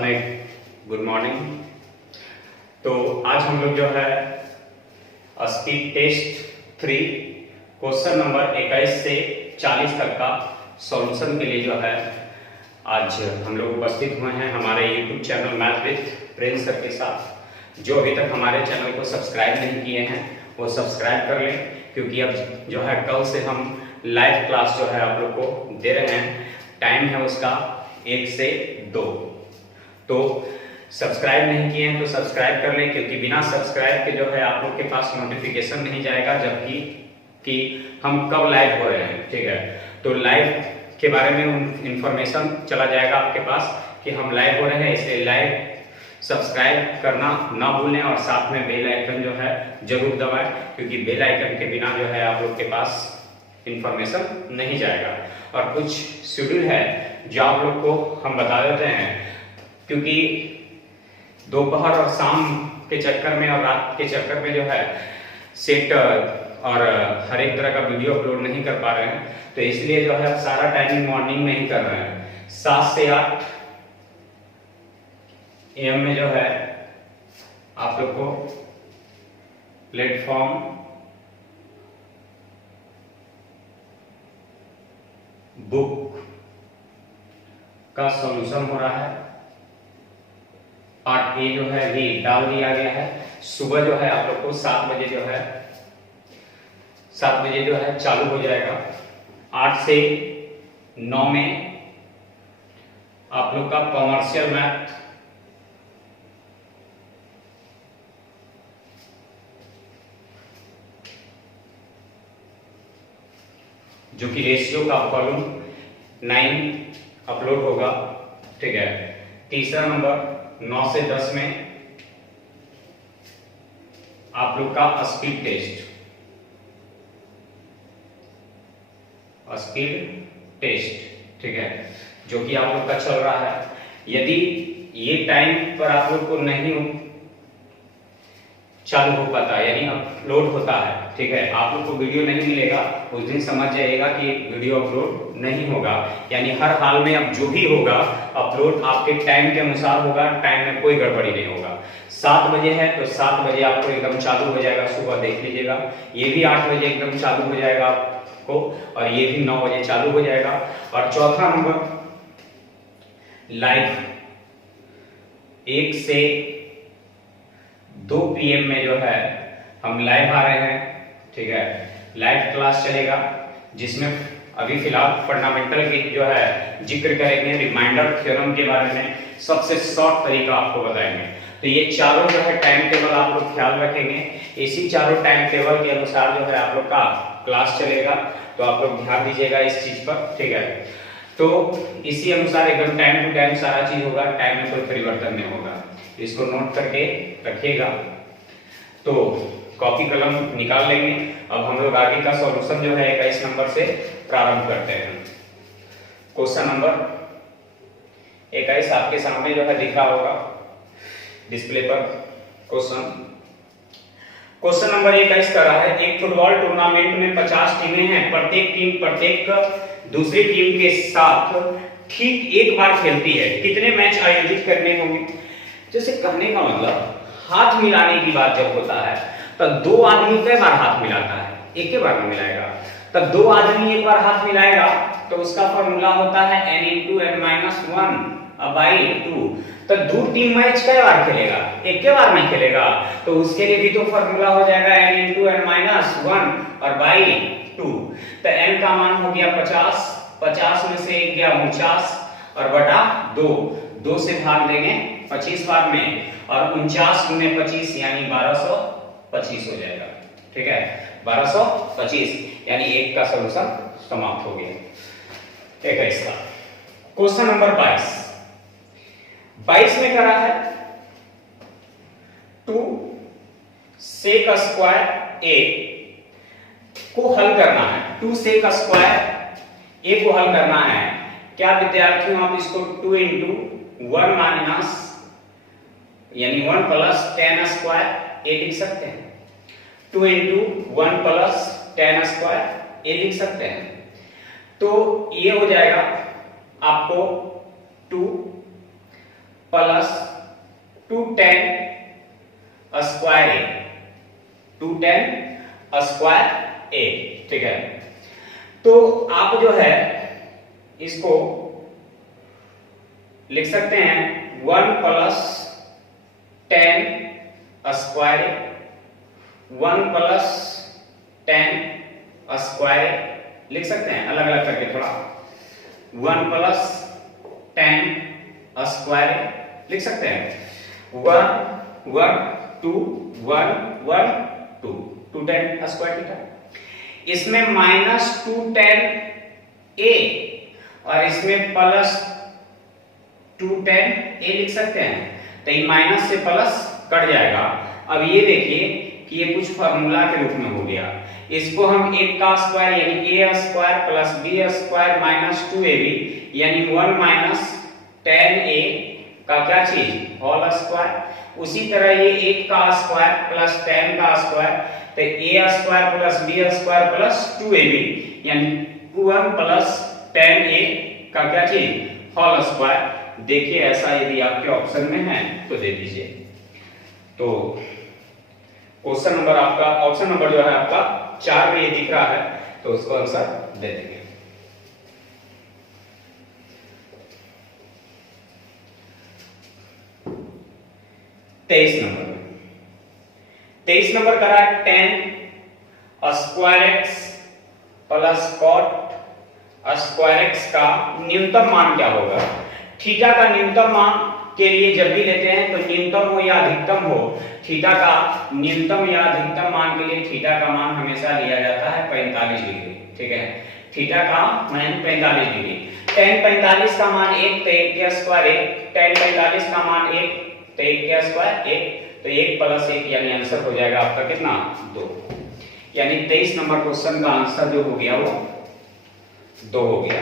साथ में good morning. तो आज हम लोग जो है स्पीड टेस्ट 3 क्वेश्चन नंबर 21 से 40 तक का सॉल्यूशन के लिए जो है आज हम लोग उपस्थित हुए हैं हमारे YouTube channel math with Prince sir के साथ। जो अभी तक हमारे चैनल को सब्सक्राइब नहीं किए हैं वो सब्सक्राइब कर लें, क्योंकि अब जो है कल से हम लाइव क्लास जो है आप लोग को दे रहे हैं। टाइम है उसका 1 से 2। तो सब्सक्राइब नहीं किए हैं तो सब्सक्राइब कर लें, क्योंकि बिना सब्सक्राइब के जो है आप लोग के पास नोटिफिकेशन नहीं जाएगा जबकि कि हम कब लाइव हो रहे हैं। ठीक है, तो लाइव के बारे में इंफॉर्मेशन चला जाएगा आपके पास कि हम लाइव हो रहे हैं, इसलिए लाइव सब्सक्राइब करना ना भूलें और साथ में बेल आइकन जो है जरूर दबाएं, क्योंकि बेल आइकन के बिना जो है आप लोग के पास इंफॉर्मेशन नहीं जाएगा। और कुछ शेड्यूल है जो आप लोग को हम बता देते हैं, क्योंकि दोपहर और शाम के चक्कर में और रात के चक्कर में जो है सेट और हर एक तरह का वीडियो अपलोड नहीं कर पा रहे हैं, तो इसलिए जो है सारा टाइमिंग मॉर्निंग में ही कर रहे हैं। 7 से 8 AM में जो है आप लोग को प्लेटफॉर्म बुक का सॉल्यूशन हो रहा है। पार्ट ए जो है भी डाल दिया गया है। सुबह जो है आप लोग को 7 बजे जो है चालू हो जाएगा। 8 से 9 में आप लोग का कॉमर्शियल मैथ जो कि रेशियो का कॉलम 9 अपलोड होगा। ठीक है, तीसरा नंबर 9 से 10 में आप लोग का स्पीड टेस्ट ठीक है, जो कि आप लोग का चल रहा है। यदि ये टाइम पर आप लोग को नहीं चालू हो पाता, यानी अपलोड होता है, ठीक है, आप लोग को वीडियो नहीं मिलेगा, उस दिन समझ जाइएगा कि वीडियो अपलोड नहीं होगा। यानी हर हाल में अब जो भी होगा अपलोड आपके टाइम के अनुसार होगा, टाइम में कोई गड़बड़ी नहीं होगा। 7 बजे है तो 7 बजे आपको एकदम चालू हो जाएगा, सुबह देख लीजिएगा। ये भी 8 बजे एकदम चालू हो जाएगा आपको, और ये भी 9 बजे चालू हो जाएगा। और चौथा नंबर लाइव 1 से 2 PM में जो है हम लाइव आ रहे हैं। ठीक है, लाइव क्लास चलेगा, जिसमें अभी फिलहाल फंडामेंटल की जो है जिक्र करेंगे, रिमाइंडर थ्योरम के बारे में सबसे शॉर्ट तरीका आपको बताएंगे। तो ये चारों जो है टाइम टेबल आप लोग ख्याल रखेंगे, इसी चारों टाइम टेबल के अनुसार जो है आप लोग का क्लास चलेगा, तो आप लोग ध्यान दीजिएगा इस चीज पर। ठीक है, तो इसी अनुसार एकदम टाइम टू टाइम सारा चीज होगा, टाइम में कोई परिवर्तन नहीं होगा, इसको नोट करके रखिएगा। तो कॉपी कलम निकाल लेंगे। अब हम लोग आगे का सॉल्यूशन जो है 21 नंबर से प्रारंभ करते हैं। क्वेश्चन नंबर 21 आपके सामने जो है दिख रहा होगा डिस्प्ले पर। क्वेश्चन नंबर 21 कर रहा है, एक फुटबॉल टूर्नामेंट में 50 टीमें हैं, प्रत्येक दूसरी टीम के साथ ठीक एक बार खेलती है, कितने मैच आयोजित करने होंगे? जैसे कहने का मतलब हाथ मिलाने की बात जब होता है तब 2 आदमी कई बार हाथ मिलाता है, एक ही बार में मिलाएगा। तब 2 आदमी एक बार हाथ मिलाएगा तो उसका फॉर्मूला होता है n × n-1/2। तो दो टीम मैच कई बार खेलेगा, एक के बार नहीं खेलेगा, तो उसके लिए भी तो फॉर्मूला हो जाएगा n × n-1 और /2। तो n का मान हो गया 50 में से 1 गया 49 और बटा 2 से भाग देंगे 25 बार में, और 49 × 25 यानी 1225 हो जाएगा। ठीक है, 1225 यानी 1 का सॉल्यूशन समाप्त हो गया। 21 का क्वेश्चन नंबर 22 में करा है 2 sec स्क्वायर a को हल करना है। 2 sec स्क्वायर a को हल करना है। क्या विद्यार्थियों आप इसको 2 × 1 माइनस यानी 1 प्लस tan स्क्वायर a लिख सकते हैं। 2 × 1 प्लस tan स्क्वायर a लिख सकते हैं। तो ये हो जाएगा आपको 2 प्लस 2 tan स्क्वायर ए, 2 tan स्क्वायर ए, ठीक है। तो आप जो है इसको लिख सकते हैं 1 प्लस tan स्क्वायर ए, 1 प्लस tan स्क्वायर लिख सकते हैं अलग अलग करके थोड़ा, 1 प्लस tan स्क्वायर लिख सकते हैं, 1 1 2 1 1 2 2 tan स्क्वायर थीटा। इसमें माइनस 2 tan a और इसमें प्लस 2 tan a लिख सकते हैं, तो ये माइनस से प्लस कट जाएगा। अब ये देखिए कि ये कुछ फार्मूला के रूप में हो गया, इसको हम एक का स्क्वायर यानी a square plus b square minus 2ab यानी 1 माइनस tan a का क्या चीज होल स्क्वायर। उसी तरह ये एक का स्क्वायर प्लस tan का स्क्वायर, तो a square plus b square plus 2ab यानी 1 प्लस tan a का क्या चीज होल स्क्वायर। देखिए ऐसा यदि आपके ऑप्शन में है तो दे दीजिए। तो क्वेश्चन नंबर आपका, ऑप्शन नंबर जो है आपका 4 में ये दिख रहा है, तो उसको आंसर दे देंगे। तेईस नंबर करा है tan square x plus cot square x का न्यूनतम मान क्या होगा। थीटा का न्यूनतम मान के लिए जब भी लेते हैं तो न्यूनतम हो या अधिकतम हो, थीटा का न्यूनतम या अधिकतम मान के लिए थीटा का मान हमेशा लिया जाता है 45 डिग्री, ठीक है। थीटा का मान 45 डिग्री, tan 45 का मान 1 तो 1 के स्क्वायर 1, tan 45 का मान 1 तो 1 के स्क्वायर 1, तो 1 प्लस 1 यानी आंसर हो जाएगा आपका कितना 2, यानी 23 नंबर क्वेश्चन का आंसर जो हो गया वो 2 हो गया।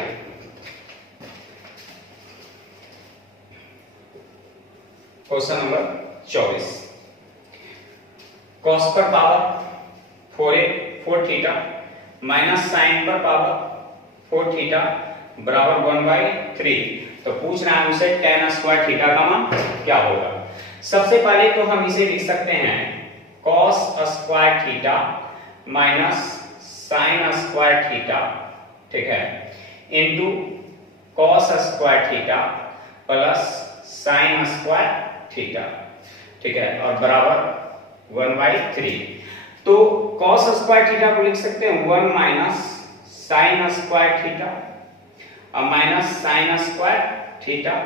क्वेश्चन नंबर 24, cos पर power 4a 4 theta minus sin पर पावर 4 थीटा बराबर 1/3। तो पूछ रहा है हमसे tan स्क्वायर थीटा का मान क्या होगा। सबसे पहले तो हम इसे लिख सकते हैं cos square theta minus sin square theta, ठीक है, into cos square theta plus sin square theta, ठीक है, और बराबर 1/3। तो cos स्क्वायर थीटा को लिख सकते हैं 1 माइनस sin स्क्वायर थीटा और माइनस sin स्क्वायर थीटा,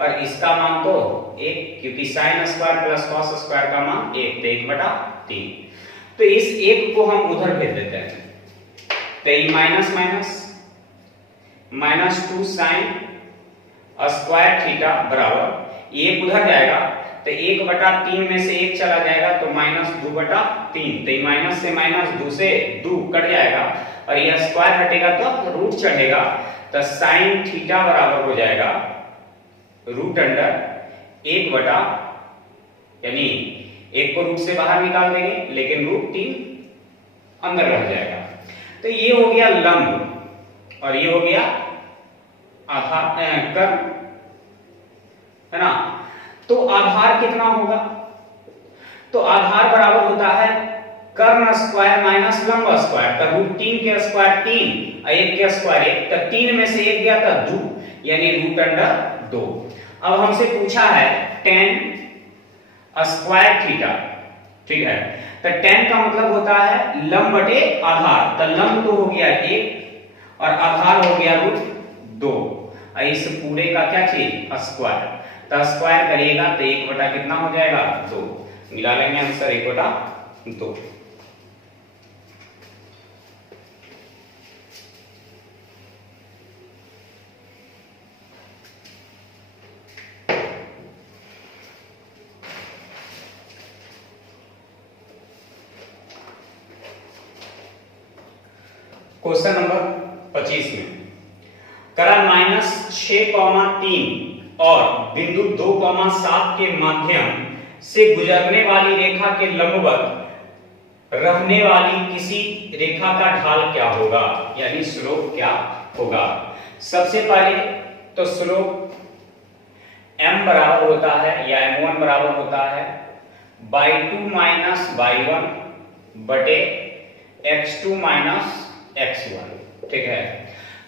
और इसका मान तो 1, क्योंकि sin square plus cos square का मान 1 तो 1/3। तो इस 1 को हम उधर भेज देते हैं, तो ये minus minus minus 2 sin square theta बराबर 1 उधर जाएगा तो 1/3 में से 1 चला जाएगा तो माइनस 2/3, तो माइनस से माइनस 2 से 2 कट जाएगा और यह स्क्वायर हटेगा तो रूट चढ़ेगा, तो साइन थीटा बराबर हो जाएगा रूट अंडर 1 यानी 1 को रूट से बाहर निकाल देंगे लेकिन रूट 3 अंदर रह जाएगा। तो ये हो गया लंब और ये हो गया आधार कर्म, है ना। तो आधार कितना होगा, तो आधार बराबर होता है कर्ण स्क्वायर माइनस लंब स्क्वायर, तो रूट 3 के स्क्वायर 3 और 1 के स्क्वायर 1, तो 3 में से 1 गया था 2 यानी रूट अंडर 2। अब हमसे पूछा है tan स्क्वायर थीटा, ठीक है, तो tan का मतलब होता है लंब बटे आधार, तो लंब तो हो गया 1 और आधार हो गया रूट 2, और इस पूरे का क्या चीज स्क्वायर, तो स्क्वायर करिएगा तो 1 कितना हो जाएगा 2, मिला लेंगे आंसर 1/2। क्वेश्चन नंबर 25 में करा -6,3 और बिंदु 2,7 के माध्यम से गुजरने वाली रेखा के लंबवत रहने वाली किसी रेखा का ढाल क्या होगा, यानी स्लोप क्या होगा। सबसे पहले तो स्लोप m बराबर होता है या m1 बराबर होता है y2 माइनस y1 बटे x2 माइनस x1। ठीक है,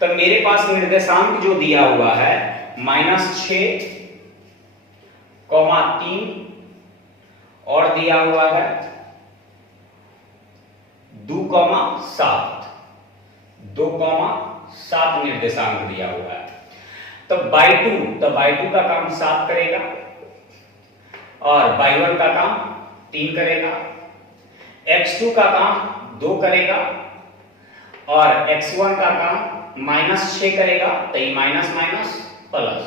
तो मेरे पास निर्देशांक जो दिया हुआ है -6,3 और दिया हुआ है 2,7 निर्देशांक दिया हुआ है। तो y2 का काम 7 करेगा और y1 का काम 3 करेगा, x2 का काम 2 करेगा और x1 का काम -6 करेगा। तो ये माइनस माइनस प्लस,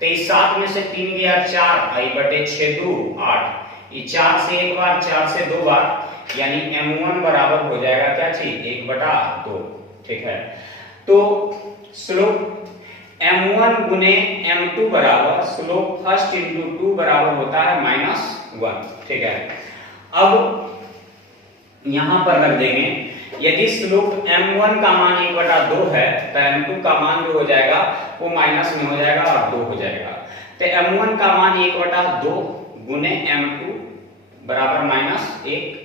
तो इस 7 में से 3 गया 4, आई बटे 6 2 8, ये 4 से एक बार 4 से 2 बार, यानी m1 बराबर हो जाएगा क्या चीज 1/2। ठीक है, तो स्लोप m1 गुने m2 बराबर स्लोप फर्स्ट इंटू 2 बराबर होता है -1। ठीक है, अब यहां पर रख देंगे, यदि स्लोप m1 का मान 1/2 है तो m2 का मान जो हो जाएगा वो माइनस में हो जाएगा और 2 हो जाएगा। तो m1 का मान 1/2 गुने m2 बराबर -1,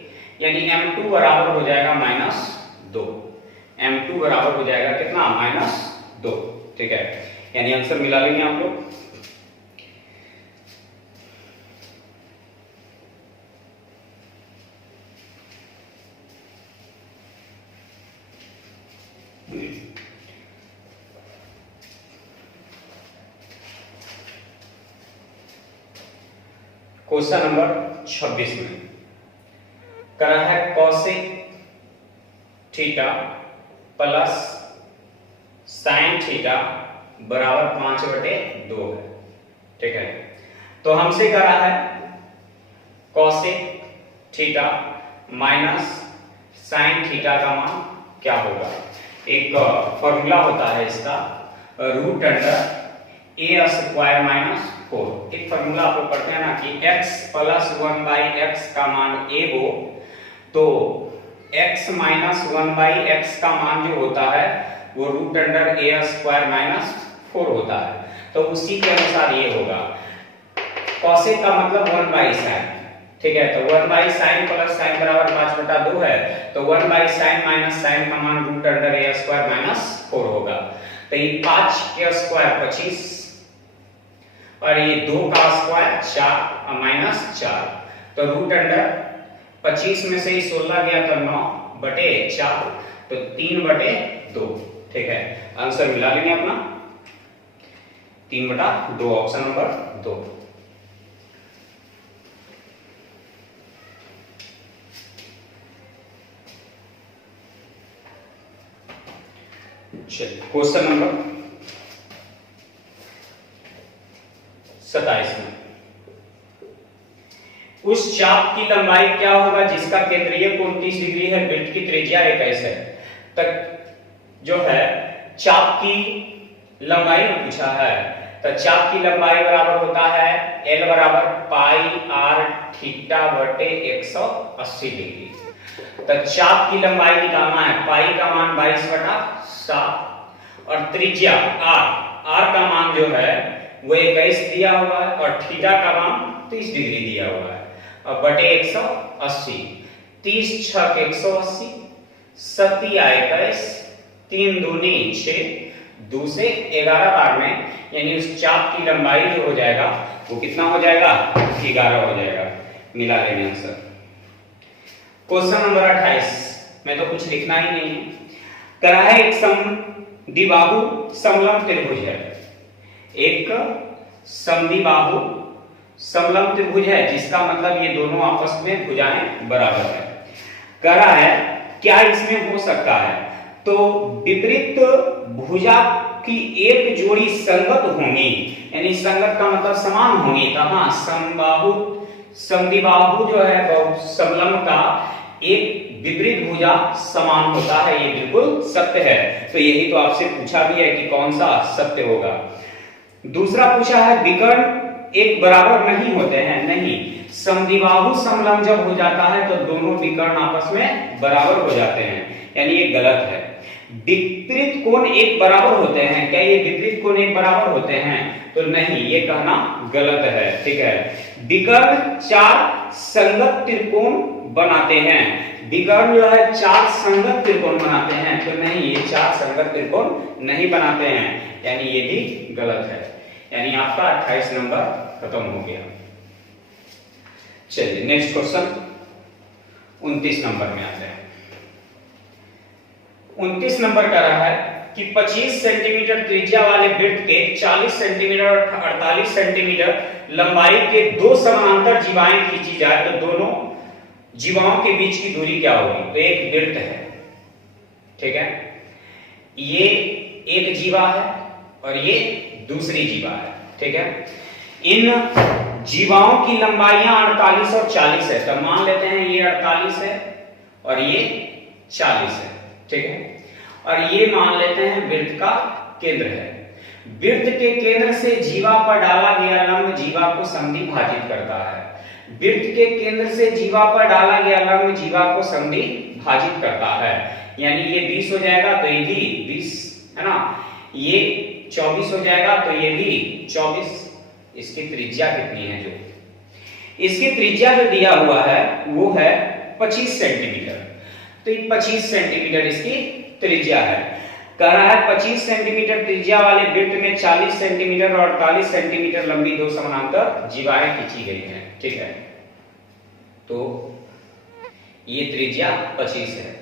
यानी m2 बराबर हो जाएगा -2। m2 बराबर हो जाएगा कितना -2। ठीक है, यानी आंसर मिला लेंगे आप लोग। क्वेश्चन नंबर 26 में करा है cosec theta plus sine theta बराबर 5/2 है। ठीक है, तो हमसे करा है cosec theta minus sine theta का मान क्या होगा। एक फॉर्मूला होता है इसका √a²-4। एक फॉर्मूला आप लोग पढ़ते हैं ना कि x + 1/x का मान a हो तो x - 1/x का मान जो होता है वो √a²-4 होता है। तो उसी के अनुसार ये होगा। कॉसेक का मतलब 1/sin। ठीक है, तो 1/sin प्लस sin बराबर 5/2 है, तो 1/sin माइनस sin का मान √a²-4 होगा। तो ये 5 के स्क्वायर 25 और ये 2 का स्क्वायर 4 -4, तो √25 में से 16 गया तो 9/4, तो 3/2। ठीक है, आंसर मिला लेंगे अपना 3/2, ऑप्शन नंबर 2। क्वेश्चन नंबर 27 में उस चाप की लंबाई क्या होगा जिसका केंद्रीय कोण 30 डिग्री है, वृत्त की त्रिज्या 21 है। तक जो है चाप की लंबाई में पूछा है, तो चाप की लंबाई बराबर होता है L बराबर πr थीटा बटे 180 डिग्री। तो चाप की लंबाई निकालना है, पाई का मान 22/7 और त्रिज्या r का मान जो है वो 21 दिया हुआ है और थीटा का मान 30 डिग्री दिया हुआ है और बटे 180, 30 6 के 180, 7 आए 21, 3 दूनी 6, 2 से 11 बार में, यानी उस चाप की लंबाई जो हो जाएगा वो कितना हो जाएगा 11 हो जाएगा। मिला लेंगे आंसर। क्वेश्चन नंबर 28 में तो कुछ लिखना ही नहीं है। करा है एक समद्विबाहु समलंब त्रिभुज है, एक समद्विबाहु समलंब त्रिभुज है जिसका मतलब ये दोनों आपस में भुजाएं बराबर है। करा है क्या इसमें हो सकता है, तो विपरीत भुजा की एक जोड़ी संगत होंगी, यानी संगत का मतलब समान होंगी। तो हाँ, समद्विबाहु जो है समलंब का एक विपरीत भुजा समान होता है, ये बिल्कुल सत्य है। तो यही तो आपसे पूछा भी है कि कौन सा सत्य होगा। दूसरा पूछा है विकर्ण एक बराबर नहीं होते हैं, नहीं, समद्विबाहु समलंब जब हो जाता है तो दोनों विकर्ण आपस में बराबर हो जाते हैं, यानी ये गलत है। विपरीत कोण एक बराबर होते हैं, क्या ये विपरीत कोण एक बराबर होते हैं, तो नहीं, ये कहना गलत है। ठीक है, विकर्ण चार संगत त्रिकोण बनाते हैं। विकर्ण जो है चार संगत त्रिकोण बनाते हैं, तो नहीं, ये चार संगत त्रिकोण नहीं बनाते हैं, यानी ये भी गलत है। यानी आपका 28 नंबर खत्म हो गया। चलिए नेक्स्ट क्वेश्चन 29 नंबर में आते हैं। 29 नंबर का रहा है कि 25 सेंटीमीटर त्रिज्या वाले वृत्त के 40 सेंटीमीटर और 48 सेंटीमीटर लंबाई के दो समानांतर जीवाएं खींची जाए तो दोनों जीवाओं के बीच की दूरी क्या होगी? तो एक वृत्त है, ठीक है, ये एक जीवा है और ये दूसरी जीवा है, ठीक है। इन जीवाओं की लंबाइयां 48 और 40 है, तो मान लेते हैं ये 48 है और ये 40 है, ठीक है। और ये मान लेते हैं वृत्त का केंद्र है। वृत्त के केंद्र से जीवा पर डाला गया लंब जीवा को समद्वि भाजित करता है। वृत्त के केंद्र से जीवा पर डाला गया लंब जीवा को समद्वि भाजित करता है, यानी ये 20 हो जाएगा तो ये भी 20 है ना, ये 24 हो जाएगा तो ये भी 24। इसकी त्रिज्या कितनी है? जो इसकी त्रिज्या जो दिया हुआ है वो है 25 सेंटीमीटर, तो ये 25 सेंटीमीटर इसकी त्रिज्या है। कह रहा है 25 सेंटीमीटर त्रिज्या वाले वृत्त में 40 सेंटीमीटर और 48 सेंटीमीटर लंबी दो समानांतर जीवाएं खींची गई हैं, ठीक है। तो ये त्रिज्या 25 है।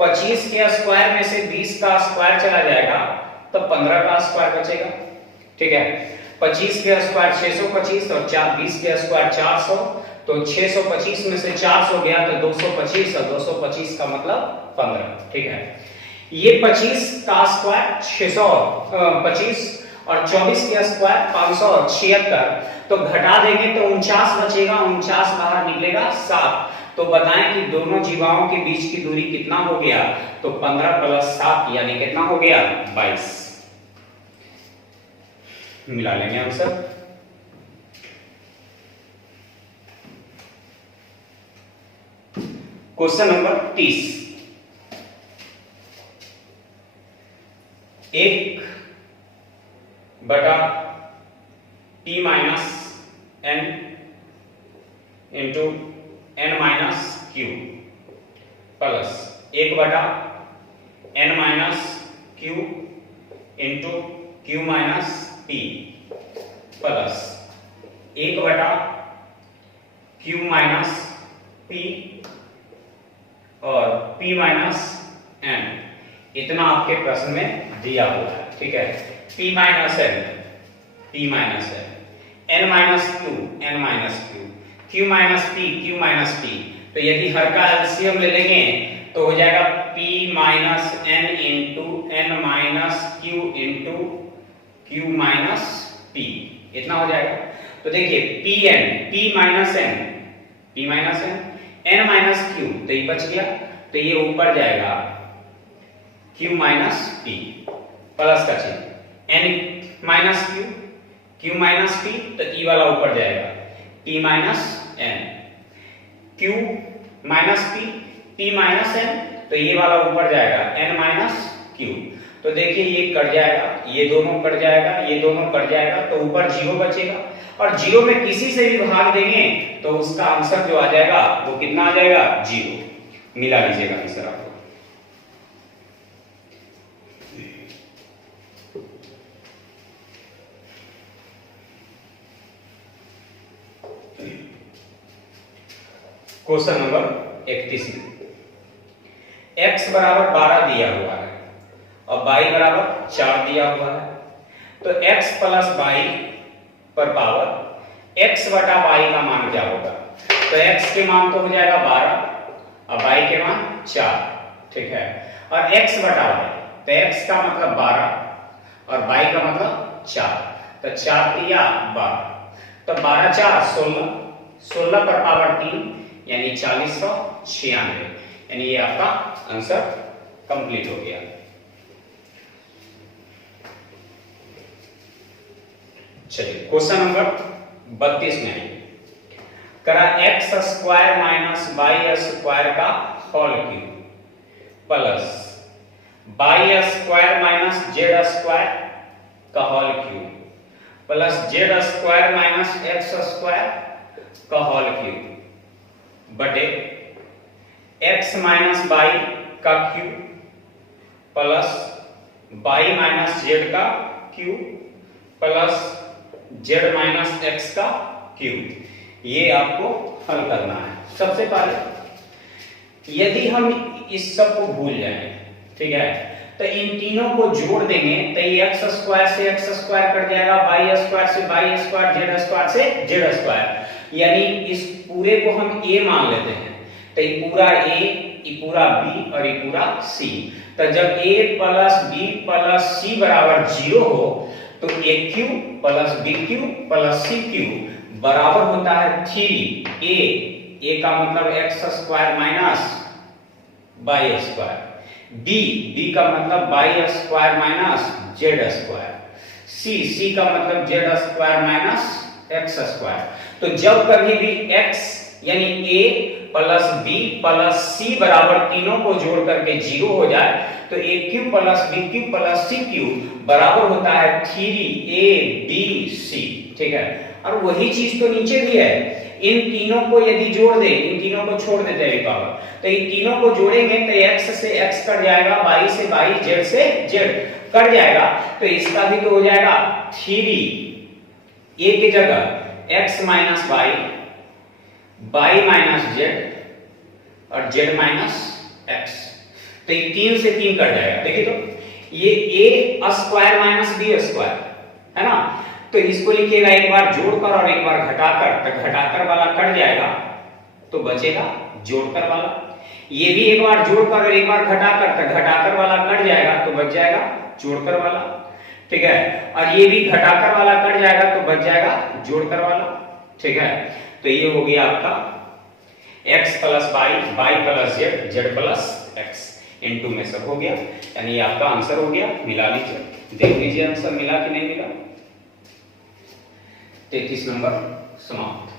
25 के स्क्वायर में से 20 का स्क्वायर चला जाएगा तो 15 का स्क्वायर बचेगा, ठीक है। 25 के स्क्वायर 625 और 20 के स्क्वायर 400, तो 625 में से 400 गया तो 225 और 225 का मतलब 15, ठीक है। ये 25 का स्क्वायर 625 और 24 के स्क्वायर 576, तो घटा देंगे तो 49 बचेगा, 49 बाहर निकलेगा 7। तो बताएं कि दोनों जीवाओं के बीच की दूरी कितना हो गया? तो 15 + 7 यानी कितना हो गया? 22। मिला लेंगे आंसर। Question number 30। 1 बटा P minus n into n minus Q plus 1 बटा n minus Q into Q minus P plus 1 बटा Q माइनस P और P माइनस n, इतना आपके प्रश्न में दिया हुआ है, ठीक है। P minus n, P minus n, n minus Q, n minus Q, Q minus P, Q minus P। तो यदि हर का एलसीएम ले लेंगे तो हो जाएगा P minus n into n minus Q into Q minus P, इतना हो जाएगा। तो देखिए Pn, P minus n, P minus n minus Q, तो ये बच गया, तो ये ऊपर जाएगा Q माइनस P प्लस का चिन्ह n minus Q, Q minus P, तो E वाला ऊपर जाएगा P minus n, Q minus P, P minus n, तो ये वाला ऊपर जाएगा n माइनस Q। तो देखिए ये कट जाएगा, ये दोनों कट जाएगा, ये दोनों कट जाएगा, तो ऊपर 0 बचेगा, और 0 में किसी से भी भाग देंगे तो उसका आंसर जो आ जाएगा वो कितना आ जाएगा? 0। मिला लीजिएगा आंसर आपको। क्वेश्चन नंबर 31 में x बराबर 12 दिया हुआ है और y बराबर 4 दिया हुआ है, तो x प्लस y पर पावर x बटा y का मान क्या होगा? तो x के मान तो हो जाएगा 12 और y के मान 4, ठीक है। और x बटा y, तो x का मतलब 12 और y का मतलब 4, तो 4 दिया 12, तो 12 4 16, 16 पर पावर 3 यानी 4096, यानी ये आपका आंसर कंप्लीट हो गया। चलिए क्वेश्चन नंबर 32 में करा x square minus y square का whole cube plus y square minus z square का whole cube plus z square minus x square का होल क्यूब बटे एक्स माइनस वाई का cube plus y minus z का cube plus z minus x का cube. ये आपको हल करना है। सबसे पहले यदि हम इस सब को भूल जाएं, ठीक है, तो इन तीनों को जोड़ देंगे तो ये एक्स स्क्वायर से एक्स स्क्वायर कट जाएगा, वाई स्क्वायर से वाई स्क्वायर, जेड स्क्वायर से जेड स्क्वायर, यानी इस पूरे को हम ए मान लेते हैं। तो ये पूरा ए, ये पूरा बी और ये पूरा सी। तो जब A plus B plus C बराबर 0 हो तो A cube plus B cube plus C cube बराबर होता है 3a। ए का मतलब X square minus Y square, B का मतलब Y square minus Z square, C का मतलब Z square minus x square. तो जब कभी भी x यानी a plus B plus C बराबर तीनों को जोड़ करके 0 हो जाए तो a cube plus B cube plus C cube बराबर होता है 3abc। ठीक है, और वही चीज तो नीचे भी है। इन तीनों को यदि जोड़ दे, इन तीनों को छोड़ देते हैं पावर, तो इन तीनों को जोड़ेंगे तो x से x कट जाएगा, y से y, z से z कट जाएगा, तो इसका भी तो हो जाएगा 3 a की जगह x minus y, y minus z और z माइनस x। तो ये 3 से 3 कट जाएगा। देखिए तो ये a square minus b square है ना, तो इसको लिखिएगा एक बार जोड़कर और एक बार घटाकर, तो घटाकर वाला कट जाएगा तो बचेगा जोड़कर वाला। ये भी एक बार जोड़कर और एक बार घटाकर, तो घटाकर वाला कट जाएगा तो बच जाएगा जोड़कर वाला। ठीक है, और ये भी घटाकर वाला कट जाएगा तो बच जाएगा जोड़कर वाला। ठीक है, तो ये हो गया आपका x plus y, y plus z, z plus x into में सब हो गया, यानी ये आपका आंसर हो गया। मिला लीजिए, देख लीजिए आंसर मिला कि नहीं मिला। 33 नंबर समाप्त।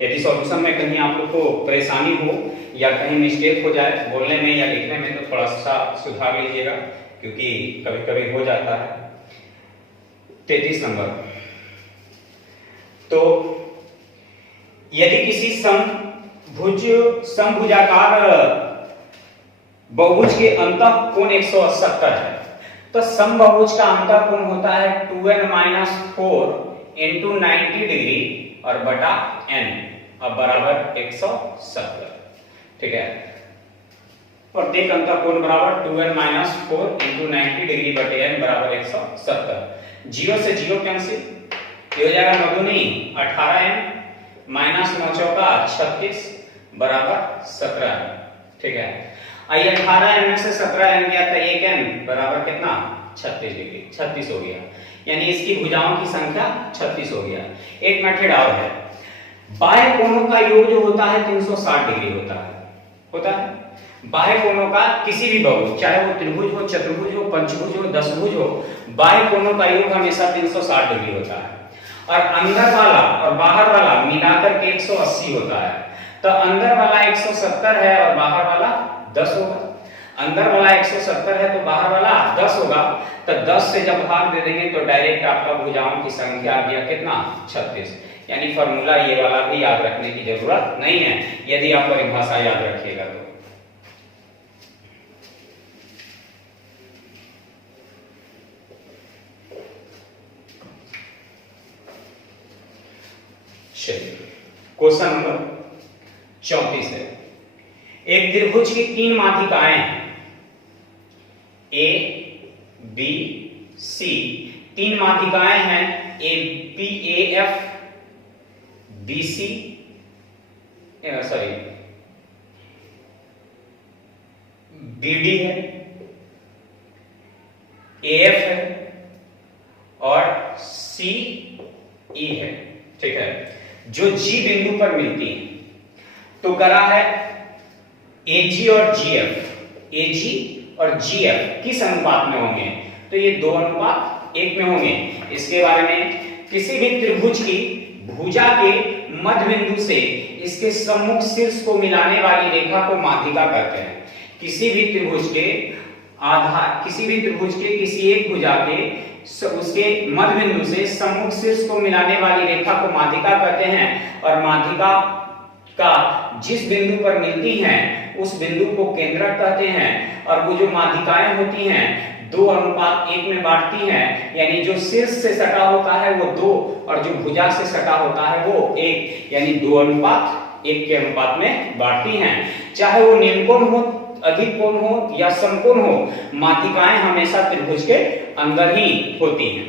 यदि सॉल्यूशन में कहीं आप लोग को परेशानी हो या कहीं मिस्टेक हो जाए बोलने में या लिखने में तो थोड़ा सा सुधार लीजिएगा, क्योंकि कभी कभी हो जाता है। 33 नंबर, तो यदि किसी समभुजाकार बहुभुज के अंतः कोण 170 है तो समबाहुभुज का अंतर कोण होता है 2n - 4 इंटू 90 डिग्री और बटा n अब बराबर 170। ठीक है, प्रत्येक अंतर कोण बराबर 2n - 4 इंटू 90 डिग्री बटे n बराबर 170। 0 से 0 कैंसिल, ये हो जाएगा 9 दूनी 18n माइनस 9 चौका 36 बराबर 17। ठीक है, आई 18n में से 17n गया तो 1n बराबर कितना 36 डिग्री, 36 हो गया, यानी इसकी भुजाओं की संख्या 36 हो गया। एक मेथड और है, बाह्य कोणों का योग जो होता है 360 डिग्री होता है। बाह्य कोणों का किसी भी बहुभुज, चाहे वो त्रिभुज हो, चतुर्भुज हो, पंचभुज हो, दशभुज हो, बाह्य कोणों का योग हमेशा 360 डिग्री होता है। और अंदर वाला और बाहर वाला मिलाकर के 180 होता है। तो अंदर वाला 170 है और बाहर वाला 10 होगा। अंदर वाला 170 है तो बाहर वाला 10 होगा। तो 10 से जब भाग दे देंगे तो डायरेक्ट आपका भुजाओं की संख्या आ गया कितना 36। यानी फॉर्मूला ये वाला भी याद रखने की जरूरत नहीं है यदि आप परिभाषा याद रखिएगा तो। क्वेश्चन नंबर 34 है। एक त्रिभुज की 3 माध्यिकाएं हैं ए बी सी, 3 माध्यिकाएं हैं A B A F B C, sorry B D है, ए एफ है और सी ई है। ठीक है, जो जी बिंदु पर मिलती है तो करा है एजी और जीएफ, एजी और जीएफ किस अनुपात में होंगे, तो ये 2 अनुपात 1 में होंगे। इसके बारे में किसी भी त्रिभुज की भुजा के मध्य बिंदु से इसके सम्मुख शीर्ष को मिलाने वाली रेखा को माध्यिका कहते हैं। किसी भी त्रिभुज के आधार किसी भी त्रिभुज के किसी एक भुजा के उसके मध्य बिंदु से सम्मुख शीर्ष को मिलाने वाली रेखा को माध्यिका कहते हैं, और माध्यिका का जिस बिंदु पर मिलती हैं उस बिंदु को केंद्रक कहते हैं। और वो जो माध्यिकाएं होती हैं 2:1 में बांटती हैं, यानी जो शीर्ष से सटा होता है वो 2 और जो भुजा से सटा होता है वो 1, यानी 2:1 के अनुपात में बांटती हैं। चाहे वो निम्नकोण हो, अधिक कोण हो या समकोण हो, माध्यिकाएं हमेशा त्रिभुज के अंदर ही होती हैं।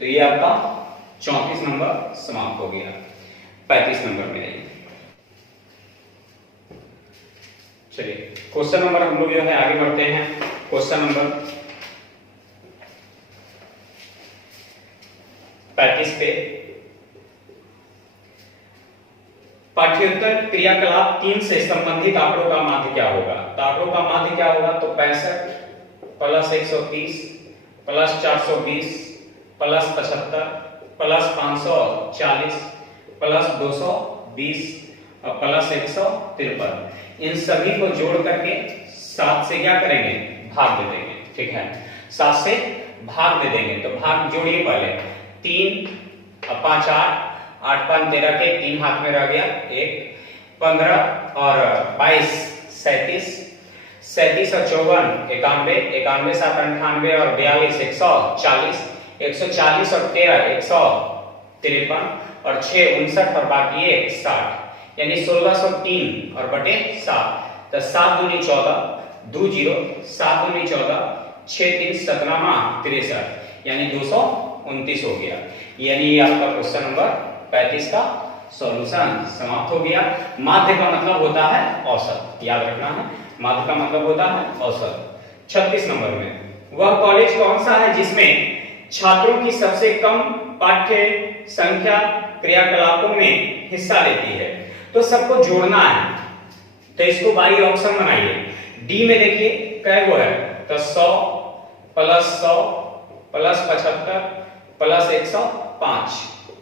तो ये आपका 34 नंबर समाप्त हो गया। 35 नंबर में आइए। चलिए क्वेश्चन नंबर हम लोग जो है आगे बढ़ते हैं। क्वेश्चन नंबर 35 पे पाठ्योत्तर क्रियाकलाप 3 से संबंधित आंकड़ों का माध्य क्या होगा। तो आंकड़ों का माध्य क्या होगा, तो 65 plus 130 plus 420 plus 75 plus 540 plus 220 और प्लस 153। इन सभी को जोड़ करके 7 से क्या करेंगे, भाग दे देंगे। ठीक है, 7 से भाग दे देंगे। तो भाग जोड़िए पहले, 3 और 5 8, 8 5 13 के 3 हाथ में रह गया, 1 15 और 22 37, 37 और 54 91, 91 7 98 और 42 140, 140 और 13 153 और 6 59 और बाकी 1 60, यानी 1603 और बटे 7। तो 7 दूनी 14, 2 0, 7 दूनी 14, 6 3 17 63, यानी 229 हो गया। यानी ये आपका क्वेश्चन नंबर 35 का सॉल्यूशन समाप्त हो गया। माध्य का मतलब होता है औसत, याद रखना है, माध्य का मतलब होता है औसत। 36 नंबर में, वह कॉलेज कौन सा है जिसमें छात्रों की सबसे कम पाठ्य संख्या क्रियाकलापों में हिस्सा लेती है। तो सबको जोड़ना है, तो इसको बाई ऑप्शन बनाइए। डी में देखिए क्या वो है, तो 100 प्लस 100 प्लस 75 प्लस 105।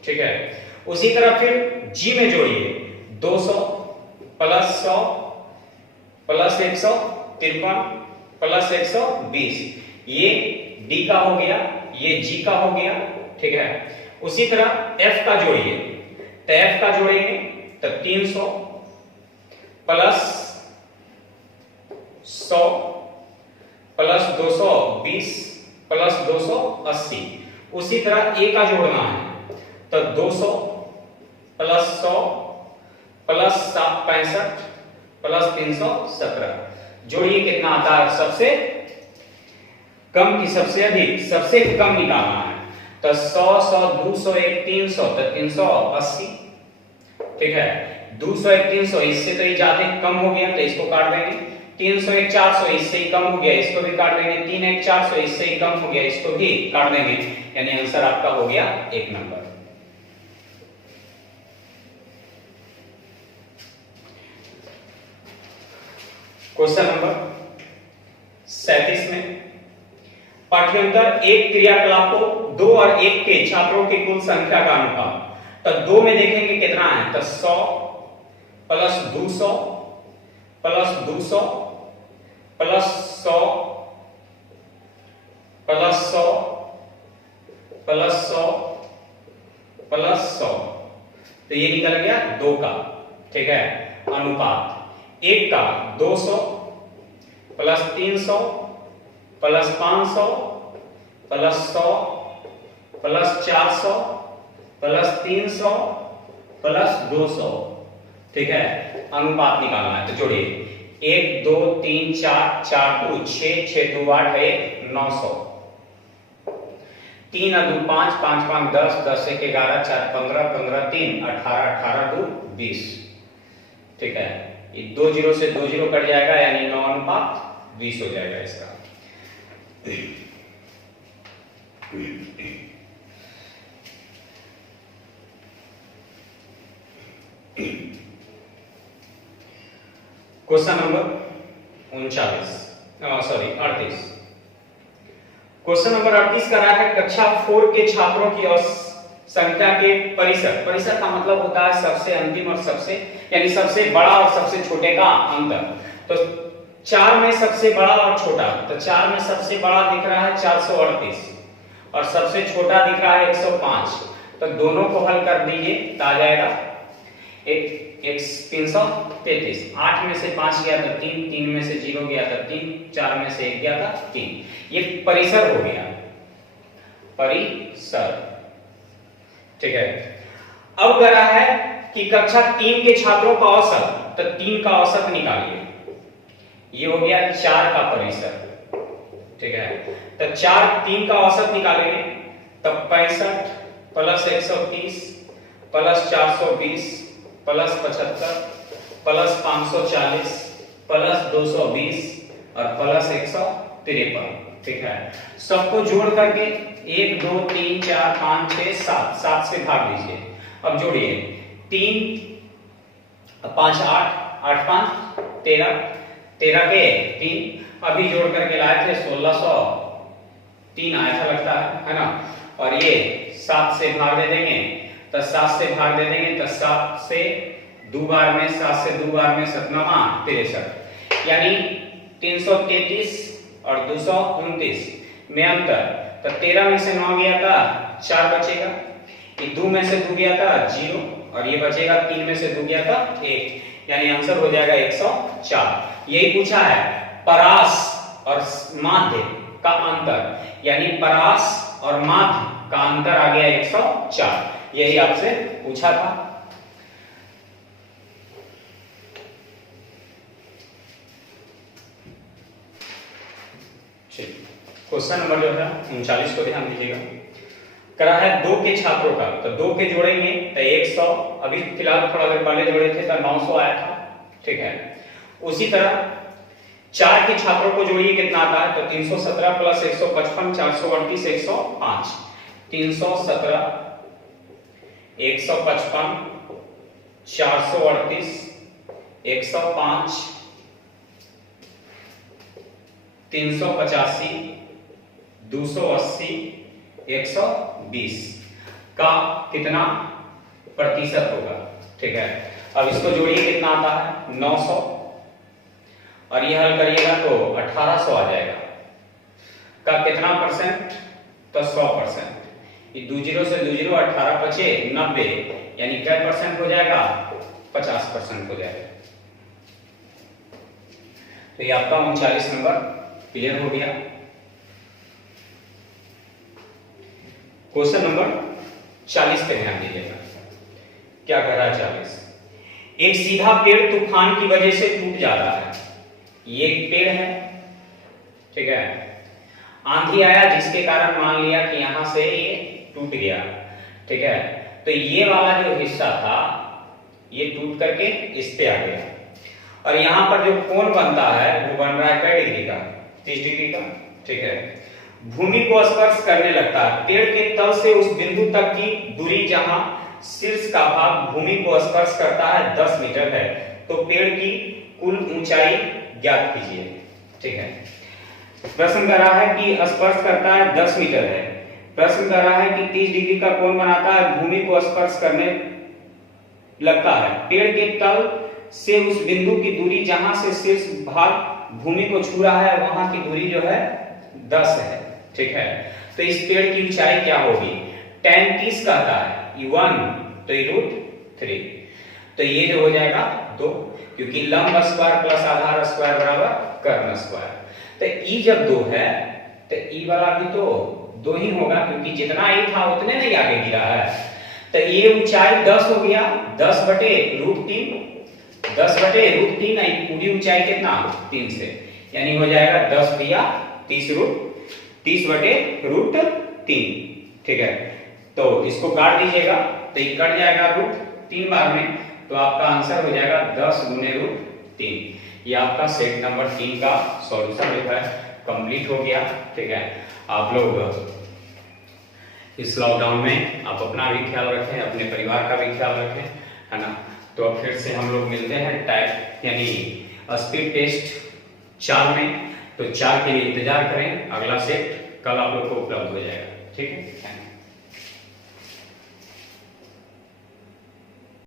ठीक है, उसी तरह फिर जी में जोड़िए, 200 प्लस 100 प्लस 153 प्लस 120। ये डी का हो गया, ये जी का हो गया। ठीक है, उसी तरह एफ का जोड़िए, तो एफ का जोड़ेंगे तो 300 प्लस 100 प्लस 220 प्लस 280। उसी तरह ए का जोड़ना है, तो 200 प्लस 100 प्लस 65 प्लस 317। जोड़िए कितना आता है, सबसे कम की सबसे अधिक, सबसे कम निकालना है। तो 100 100 200 1 300, तो 380। ठीक है, 200 1 300, इससे तो ये ज्यादा कम हो गया तो इसको काट देंगे। 300 1 400, इससे ही कम हो गया, इसको भी काट देंगे। 3 1 400, इससे ही कम हो गया, इसको भी काट देंगे। यानी आंसर आपका हो गया 1 नंबर। क्वेश्चन नंबर 37 में, पाठ्यांतर एक क्रियाकलाप को 2 और 1 के छात्रों की कुल संख्या का अनुपात। तो 2 में देखेंगे कितना है, तो 100 plus 200 plus 200 plus 100 plus 100 plus 100 plus 100। तो ये निकल गया 2 का। ठीक है, अनुपात 1 का 200 plus 300 plus 500 plus 100 plus 400 plus 300 plus 200। ठीक है, अनुपात निकालना है। तो जोड़िए, 1 2 3 4 4 2 6 6 2 8 1 900। 3 और 2 5 5 5 10 10 1 11 4 15 15 3 18 18 2 20। ठीक है, ये 2 0 से 2 0 कट जाएगा, यानी 9 अनुपात 20 हो जाएगा इसका। Question number 38। क्वेश्चन नंबर 38 कर रहा है, कक्षा 4 के छात्रों की संख्या के परिसर। परिसर का मतलब होता है सबसे अंतिम और सबसे, यानी सबसे बड़ा और सबसे छोटे का अंतर। तो चार में सबसे बड़ा और छोटा, तो चार में सबसे बड़ा दिख रहा है 438 और सबसे छोटा दिख रहा है 105, तो दोनों को हल कर दीजिए तो आ जाएगा एक 333। 8 में से 5 गया तो 3, 3 में से 0 गया तो 3, 4 में से 1 गया था 3। ये परिसर हो गया, परिसर, ठीक है। अब कह रहा है कि कक्षा 3 के छात्रों का औसत, तो 3 का औसत निकालिए। ये हो गया 4 का परिसर, ठीक है। तो 3 का औसत निकालेंगे तब 65 plus 130 plus 420 plus 75 plus 540 plus 220 और प्लस 153, ठीक है। सबको जोड़ करके 1 2 3 4 5 6 7, 7 से भाग दीजिए। अब जोड़िए 3 5 8 8 5 13, 13 के 3, अभी जोड़ करके लाए थे 1603 आया था लगता है ना। और ये 7 से भाग दे देंगे, तो 7 से भाग दे देंगे तो 7 से 2 बार में 7 से 2 बार में 7 63, यानी 333 और 229 में अंतर। तो 13 में से 9 गया था 4 बचेगा, ये 2 में से 2 गया था 0 और ये बचेगा 3 में से 2 गया था 1, यानी आंसर हो जाएगा 104। यही पूछा है परास और माध्य का अंतर, यानी परास और माध्य का अंतर आ गया 104, यही आपसे पूछा था। क्वेश्चन नंबर जो है 39 को ध्यान दीजिएगा। करा है 2 के छात्रों का, तो 2 के जोड़ेंगे तो 100, अभी फिलहाल थोड़ा देर पहले जोड़े थे तो 900 आया था, ठीक है। उसी तरह 4 के छात्रों को जोड़िए कितना आता है, तो 317 प्लस 155 438 105, 317 155 438 105 385 280 120 का कितना प्रतिशत होगा, ठीक है। अब इसको जोड़िए कितना आता है 900 और ये हल करिएगा तो 1800 आ जाएगा। का कितना परसेंट, तो 100%। ये 2 0 से 2 0 18 बचे 90, यानी क्या परसेंट हो जाएगा, 50% हो जाएगा। तो ये आपका 39 नंबर क्लियर हो गया। क्वेश्चन नंबर 40 पे ध्यान दीजिएगा, क्या कह रहा है 40। एक सीधा पेड़ तूफान की वजह से टूट जा रहा है, ये एक पेड़ है, ठीक है। आंधी आया जिसके कारण मान लिया कि यहां से ये टूट गया, ठीक है। तो ये वाला जो हिस्सा था ये टूट करके इस पे आ गया और यहां पर जो कोण बनता है वो बन रहा है कई डिग्री का, 30 डिग्री का, ठीक है। भूमि को स्पर्श करने लगता है, पेड़ के तल से उस बिंदु तक की दूरी जहां शीर्ष का भाग भूमि को स्पर्श करता है 10 मीटर है, तो पेड़ की कुल ऊंचाई ज्ञात कीजिए, ठीक है। प्रश्न कर रहा है कि स्पर्श करता है 10 मीटर है, प्रश्न कर रहा है कि 30 डिग्री का कोण बनाता है, भूमि को स्पर्श करने लगता है, पेड़ के तल से उस बिंदु की दूरी जहां से शीर्ष भाग भूमि को छू रहा है वहां की दूरी जो है 10 है, ठीक है। तो इस पेड़ की ऊंचाई क्या होगी, tan 30 कहता है 1 तो ये √3, तो ये जो हो जाएगा 2, क्योंकि लंब स्क्वायर प्लस आधार स्क्वायर बराबर कर्ण स्क्वायर। तो ई जब 2 है तो ई वाला भी तो 2 ही होगा, क्योंकि जितना ई था उतने नहीं आगे गिरा है। तो ये ऊंचाई 10 हो गया, 10 बटे √3, 10 बटे √3, पूरी ऊंचाई कितना 3 से, यानी हो जाएगा 10 भैया 30 बटे √3, ठीक है। तो इसको काट दीजिएगा तो ये कट जाएगा √3 बार में, तो आपका आंसर हो जाएगा 10 गुने √3। ये आपका सेट नंबर 3 का सॉल्यूशन जो है कंप्लीट हो गया, ठीक है। आप लोग इस लॉकडाउन में आप अपना भी ख्याल रखें, अपने परिवार का भी ख्याल रखें, है ना। तो अब फिर से हम लोग मिलते हैं टाइप यानी स्पीड टेस्ट 4 में, तो 4 के लिए इंतजार करें, अगला सेट कल आप लोग को उपलब्ध हो जाएगा, ठीक है।